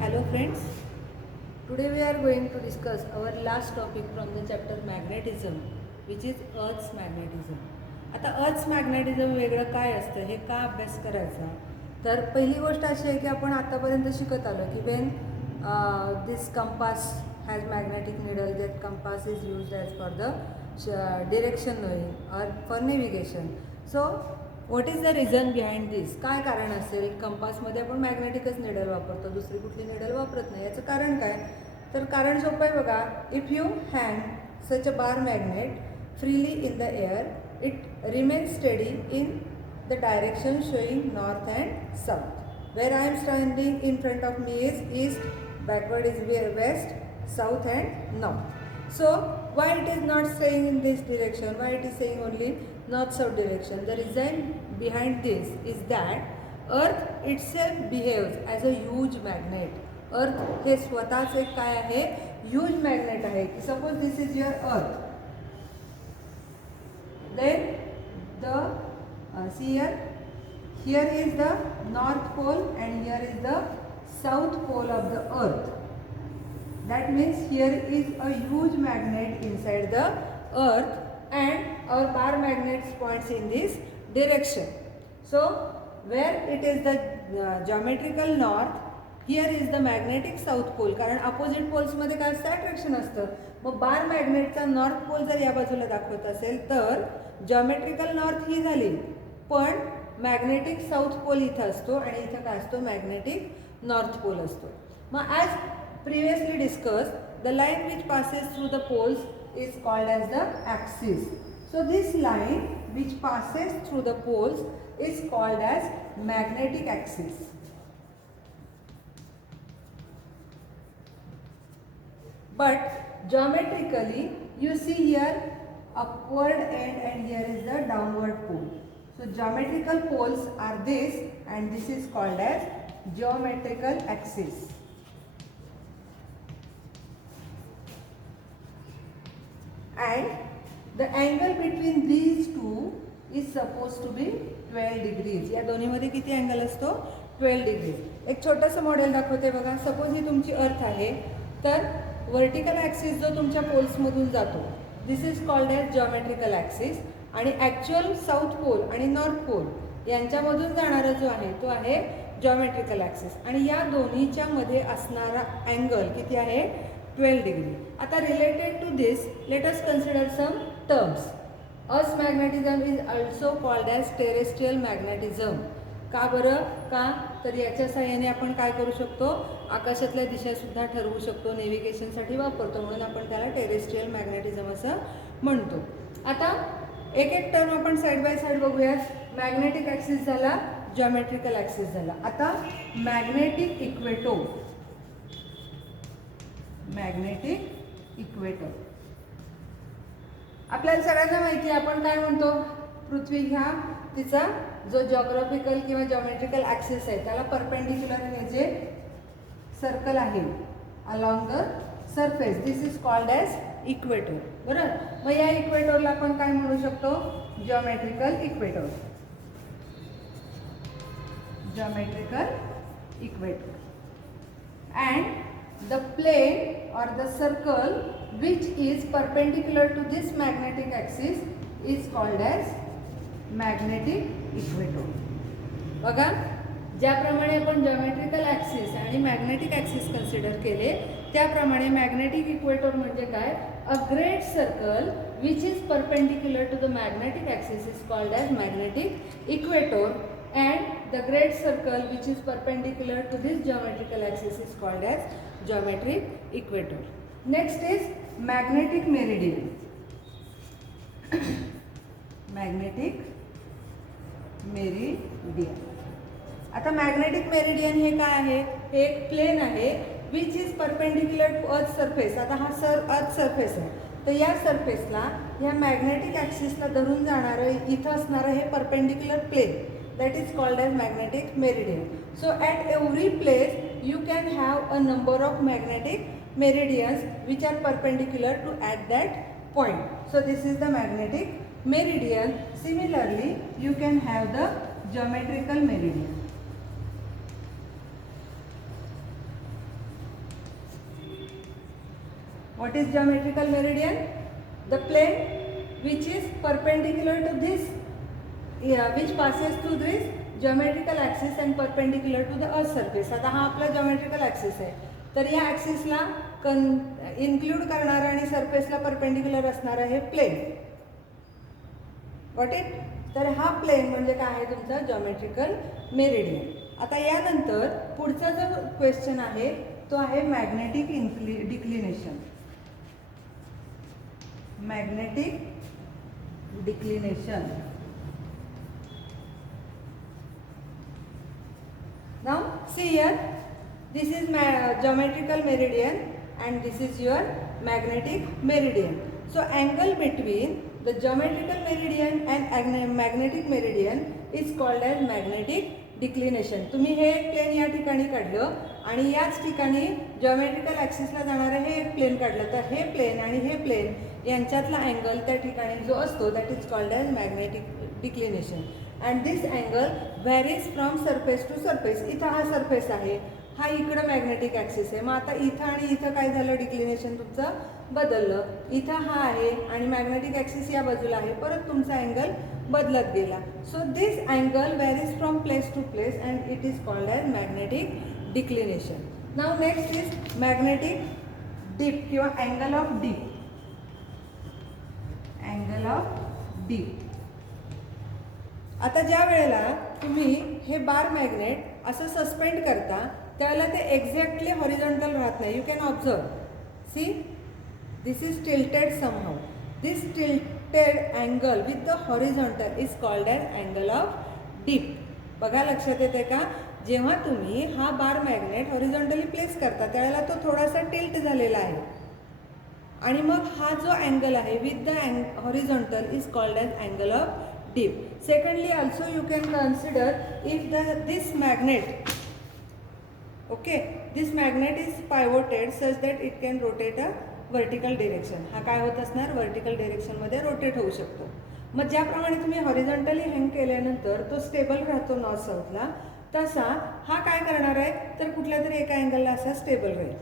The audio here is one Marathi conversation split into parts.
Hello friends, today we are going to discuss our last topic from the chapter magnetism, which is Earth's magnetism. आता Earth's magnetism वेगळं काय असतं हे का अभ्यास करायचा, तर पहिली गोष्ट अशी आहे की आपण आतापर्यंत शिकत आलो की when this compass has magnetic needle, that compass is used as for the direction knowing or for navigation. So what is the reason behind this, काय कारण असेल कंपासमध्ये आपण मॅग्नेटिकच निडल वापरतो, दुसरी कुठली निडल वापरत नाही. याचं कारण काय, तर कारण सोपं आहे बघा. If you hand such a bar magnet freely in the air, it remains steady in the direction showing north and south. Where I am standing in front of me is east, backward is west, south and north. So why it is not staying in this direction, why it is saying only north south direction? The reason behind this is that earth itself behaves as a huge magnet. earth हे स्वतःच एक काय आहे, huge magnet आहे. की suppose this is your earth, then the see here is the north pole and here is the south pole of the earth. That means here is a huge magnet inside the earth and our bar magnets points in this direction. So where it is the geometrical north, here is the magnetic south pole. कारण opposite poles मध्ये काय असतं, अट्रॅक्शन असतं. मग बार मॅग्नेटचा नॉर्थ पोल जर या बाजूला दाखवत असेल तर जॉमेट्रिकल नॉर्थ ही झाली, पण मॅग्नेटिक साऊथ पोल इथं असतो आणि इथं काय असतो, मॅग्नेटिक नॉर्थ पोल असतो. मग as previously discussed, the line which passes through the poles is called as the axis. So this line which passes through the poles is called as magnetic axis. But geometrically you see here upward end and here is the downward pole. So geometrical poles are this and this is called as geometrical axis. And the angle between these two is supposed to be 12 degrees. या दोन्हीमध्ये किती अँगल असतो, 12 degrees. एक छोटंसं मॉडेल दाखवते बघा. सपोज ही तुमची अर्थ आहे, तर वर्टिकल ॲक्सिस जो तुमच्या पोल्समधून जातो, this is called as geometrical axis. आणि ॲक्च्युअल साऊथ पोल आणि नॉर्थ पोल यांच्यामधून जाणारा जो आहे तो आहे जॉमेट्रिकल ॲक्सिस. आणि या दोन्हीच्या मध्ये असणारा अँगल किती आहे, 12 degree. आता related to this, let us consider some terms. Earth's magnetism is also called as terrestrial magnetism. का बरं, का तर याच्या सहाय्याने आपण काय करू शकतो, आकाशातल्या दिशा सुद्धा ठरवू शकतो, नेव्हिगेशनसाठी वापरतो, म्हणून आपण त्याला टेरेस्ट्रियल मॅग्नेटिझम असं म्हणतो. आता एक एक टर्म आपण साईड बाय साईड बघूयात. मॅग्नेटिक ॲक्सिस झाला, जॉमेट्रिकल ॲक्सिस झाला. आता मॅग्नेटिक इक्वेटर, मॅग्नेटिक इक्वेटर आपल्याला सगळ्यांना माहिती आहे. आपण काय म्हणतो, पृथ्वी ह्या तिचा जो जॉग्राफिकल किंवा जॉमेट्रिकल ॲक्सिस आहे त्याला परपेंडिक्युलर हे जे सर्कल आहे along the surface, this is called as equator. बरोबर. मग या इक्वेटरला आपण काय म्हणू शकतो, geometrical equator. Geometrical equator. And the plane or the circle which is perpendicular to this magnetic axis is called as magnetic equator. बघा, ज्याप्रमाणे आपण जॉमेट्रिकल ॲक्सिस आणि मॅग्नेटिक ॲक्सिस कन्सिडर केले, त्याप्रमाणे मॅग्नेटिक इक्वेटर म्हणजे काय, a great circle which is perpendicular to the magnetic axis is called as magnetic equator. And the great circle which is perpendicular to this geometrical axis is called as geometric equator. Next is magnetic meridian. Magnetic meridian. आता magnetic meridian हे काय आहे, हे एक प्लेन आहे which is perpendicular to earth surface. आता हा अर्थ सरफेस आहे, तर या सरफेसला या मॅग्नेटिक ॲक्सिसला धरून जाणारं इथं असणारं हे perpendicular plane, that is called as magnetic meridian. So at every place you can have a number of magnetic meridians which are perpendicular to at that point. So this is the magnetic meridian. Similarly you can have the geometrical meridian. What is geometrical meridian? The plane which is perpendicular to this, which passes through this geometrical axis and perpendicular to the earth surface. आता हा आपला geometrical axis आहे, तर या ॲक्सिसला इन्क्लूड करणारा आणि सरफेसला परपेंडिक्युलर असणारा हे प्लेन. Got it? तर हा प्लेन म्हणजे काय आहे तुमचा जॉमेट्रिकल मेरिडियन. आता यानंतर पुढचा जो क्वेश्चन आहे तो आहे magnetic declination. Magnetic declination. Now see here, this is geometrical meridian and this is your magnetic meridian. So angle between the geometrical meridian and magnetic meridian is called as magnetic declination. तुम्ही हे एक प्लेन या ठिकाणी काढलं आणि याच ठिकाणी geometrical axisला जाणारं हे एक प्लेन काढलं, तर हे प्लेन आणि हे प्लेन यांच्यातला अँगल त्या ठिकाणी जो असतो that is called as magnetic declination. And this angle varies from surface to surface. इथं हा सरफेस आहे, हा इकडं मॅग्नेटिक ॲक्सिस आहे. मग आता इथं आणि इथं काय झालं, डिक्लिनेशन तुमचं बदललं. इथं हा आहे आणि मॅग्नेटिक ॲक्सिस या बाजूला आहे, परत तुमचा अँगल बदलत गेला. So this angle varies from place to place and it is called as magnetic declination. नाव नेक्स्ट इज मॅग्नेटिक डीप किंवा angle of dip. Angle of dip. आता ज्या वेळेला तुम्ही हे बार मॅग्नेट असं सस्पेंड करता त्यावेळेला ते एक्झॅक्टली हॉरिझॉन्टल राहत नाही. You can observe. See, this is tilted somehow. This tilted angle with the horizontal is called as angle of dip. बघा, लक्षात येते का? जेव्हा तुम्ही हा बार मॅग्नेट हॉरिझॉन्टली प्लेस करता त्यावेळेला तो थोडासा टिल्ट झालेला आहे आणि मग हा जो अँगल आहे with the horizontal is called as angle of deep. Secondly, also you can consider if this magnet, okay, this magnet is pivoted such that it can rotate a vertical direction. हा काय होत असणार, वर्टिकल डायरेक्शन मध्ये रोटेट होऊ शकतो. मग ज्याप्रमाणे तुम्ही हॉरिझॉन्टली हँग केल्यानंतर तो स्टेबल राहतो नॉर्थ साऊथला, तसा हा काय करणार आहे तर कुठल्या तरी एका अँगलला असा स्टेबल राहील.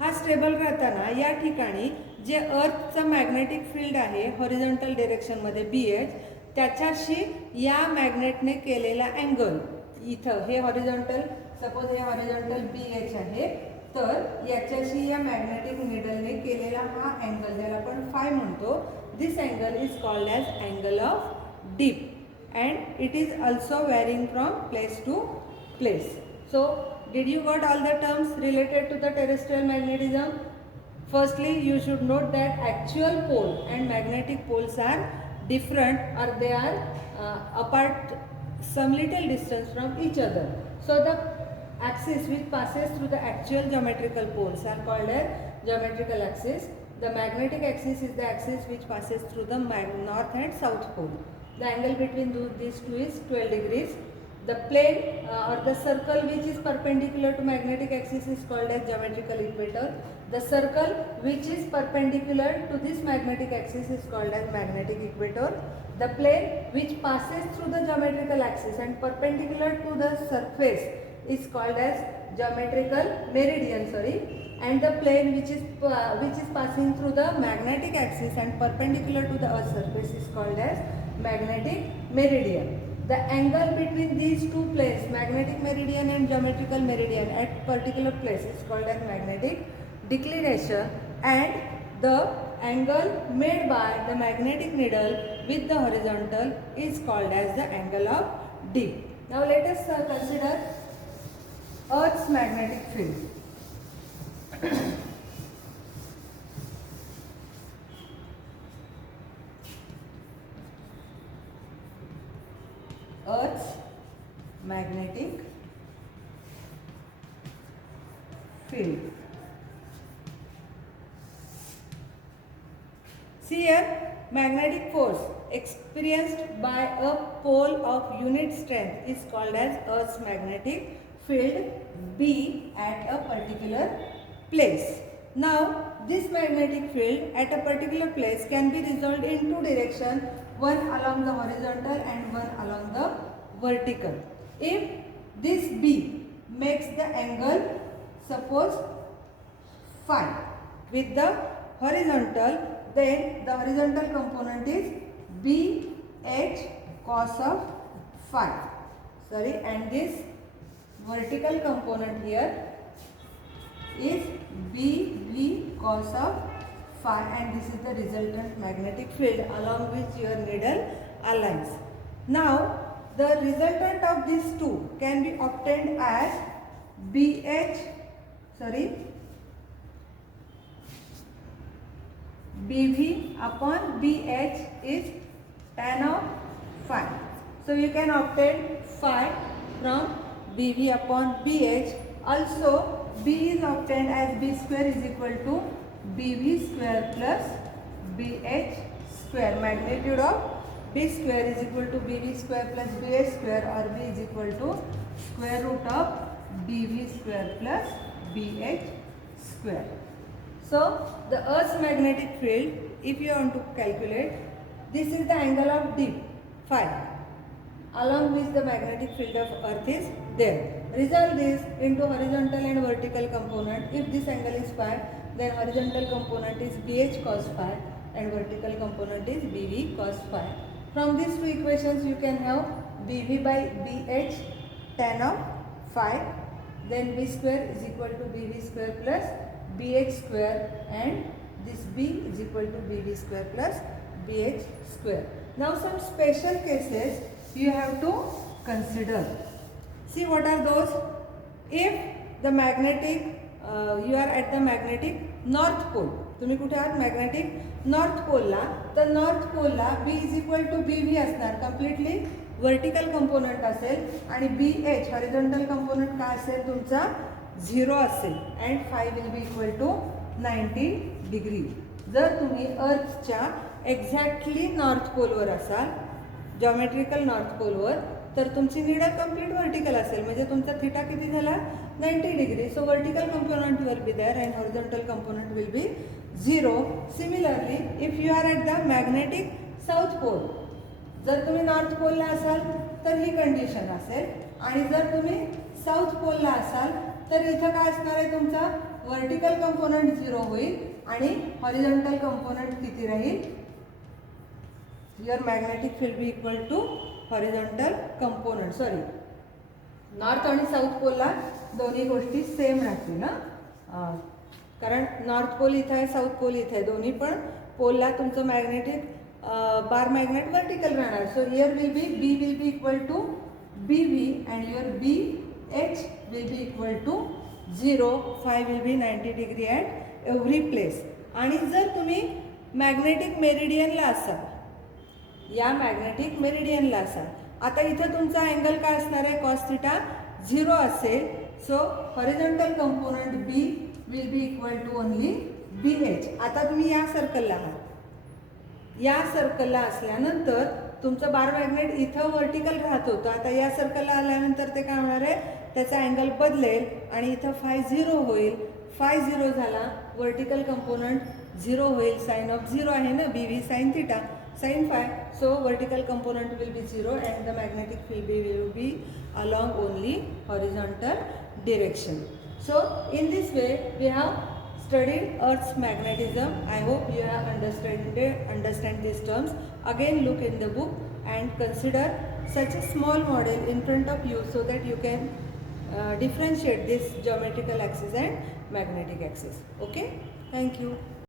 हा स्टेबल राहताना या ठिकाणी जे अर्थचं मॅग्नेटिक फील्ड आहे हॉरिझॉन्टल डायरेक्शनमध्ये BH, त्याच्याशी या मॅग्नेटने केलेला अँगल, इथं हे हॉरिझॉन्टल, सपोज हे हॉरिझॉन्टल BH आहे, तर याच्याशी या मॅग्नेटिक निडलने केलेला हा अँगल ज्याला आपण फाय म्हणतो, this angle is called as angle of dip and it is also varying from place to place. So did you got all the terms related to the terrestrial magnetism? Firstly, you should note that actual pole and magnetic poles are different or they are apart some little distance from each other. So the axis which passes through the actual geometrical poles are called as geometrical axis. The magnetic axis is the axis which passes through the north and south pole. The angle between these two is 12 degrees. The plane or the circle which is perpendicular to magnetic axis is called as geometrical equator. The circle which is perpendicular to this magnetic axis is called as magnetic equator. The plane which passes through the geometrical axis and perpendicular to the surface is called as geometrical meridian, and the plane which is passing through the magnetic axis and perpendicular to the earth surface is called as magnetic meridian. The angle between these two planes, magnetic meridian and geometrical meridian, at particular place is called as magnetic declination, and the angle made by the magnetic needle with the horizontal is called as the angle of dip. Now let us consider Earth's magnetic field. Earth's magnetic field. See here, magnetic force experienced by a pole of unit strength is called as Earth's magnetic field B at a particular place. Now, this magnetic field at a particular place can be resolved in two directions, one along the horizontal and one along the vertical. If this B makes the angle, suppose phi, with the horizontal, then the horizontal component is BH cos of phi. Sorry, and this vertical component here is BV cos of phi, and this is the resultant magnetic field along which your needle aligns. Now the resultant of these two can be obtained as BV upon BH is tan of phi. So you can obtain phi from BV upon BH. Also B is obtained as B square is equal to BV square plus BH square. Magnitude of B square is equal to BV square plus BH square, or B is equal to square root of BV square plus BH square. So the Earth's magnetic field, if you want to calculate, this is the angle of dip phi along which the magnetic field of Earth is there. Resolve this into horizontal and vertical component. If this angle is phi, then horizontal component is BH cos phi and vertical component is BV cos phi. From these two equations you can have BV by BH tan of phi, then B square is equal to BV square plus BH square, and this B is equal to BV square plus BH square. Now some special cases you have to consider. See, what are those? If the magnetic you are at the magnetic north pole, तुम्ही कुठे आहात? मॅग्नेटिक नॉर्थ पोलला, तर नॉर्थ पोलला B is equal to BV असणार, कम्प्लिटली वर्टिकल कंपोनंट असेल, आणि BH हॉरिझॉन्टल कंपोनंट काय असेल तुमचा 0 असेल, and phi will be equal to 90 degree. जर तुम्ही अर्थच्या एक्झॅक्टली नॉर्थ पोलवर असाल, जॉमेट्रिकल नॉर्थ पोलवर, तर तुमची निडल कम्प्लीट वर्टिकल असेल, म्हणजे तुमचा थिटा किती झाला? 90 degree. So vertical component will be there and horizontal component will be 0. Similarly if you are at the magnetic south pole, जर तुम्ही नॉर्थ पोलला असाल तर ही कंडिशन असेल, आणि जर तुम्ही साऊथ पोलला असाल तर इथं काय असणार आहे? तुमचा वर्टिकल कंपोनंट 0 होईल आणि हॉरिझॉन्टल कंपोनंट किती राहील? Your magnetic field be equal to horizontal component. Sorry, north आणि साऊथ पोलला दोन्ही गोष्टी सेम राहतील ना, कारण नॉर्थ पोल इथं आहे, साऊथ पोल इथं आहे, दोन्ही पण पोलला तुमचं मॅग्नेटिक बार मॅग्नेट वर्टिकल राहणार. So here will be B will be equal to BV and your BH will be equal to 0. Phi will be 90 degree at every place. आणि जर तुम्ही मॅग्नेटिक मेरिडियनला असाल, या मॅग्नेटिक मेरिडियनला असाल, आता इथं तुमचा अँगल काय असणार आहे? कॉस थिटा 0 असेल. So horizontal component B will be equal to only BH. आता तुम्ही या सर्कलला आहात, या सर्कलला असल्यानंतर तुमचं बार मॅग्नेट इथं वर्टिकल राहत होतं, आता या सर्कलला आल्यानंतर ते काय होणार आहे? त्याचा अँगल बदलेल आणि इथं फाय 0 होईल. फाय 0 झाला, वर्टिकल कंपोनंट 0 होईल, साइन ऑफ 0 आहे ना, BV sine theta sin phi. So vertical component will be 0 and the magnetic field will be along only horizontal direction. So in this way we have studied Earth's magnetism. I hope you have understand these terms. Again look in the book and consider such a small model in front of you so that you can differentiate this geometrical axis and magnetic axis. Okay, thank you.